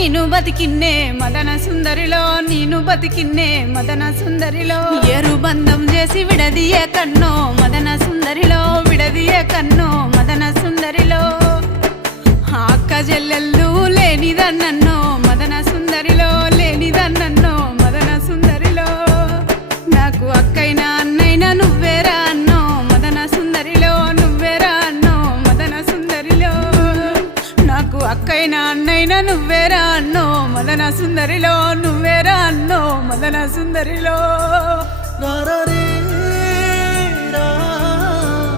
ನೀನು ಬದುಕಿನ್ನೆ మదన సుందరిలో ನೀನು బతికిన్నే మదన సుందరిలో ఏరు బంధం చేసి విడదీయే కన్నో మదన సుందరిలో విడదీయే కన్నో మదన సుందరిలో అక్క చెల్లెళ్ళు లేనిదన్నో మదన సుందరిలో లేనిదన్నో మదన సుందరిలో నాకు అక్కైనా అన్నైనా నువ్వేరా అన్నో మదన సుందరిలో నువ్వేరా అన్నో మదన సుందరిలో నాకు అక్కైనా అన్నైనా నువ్వేరా అన్నో మదన సుందరిలో నువ్వేరా అన్నో మదన సుందరిలో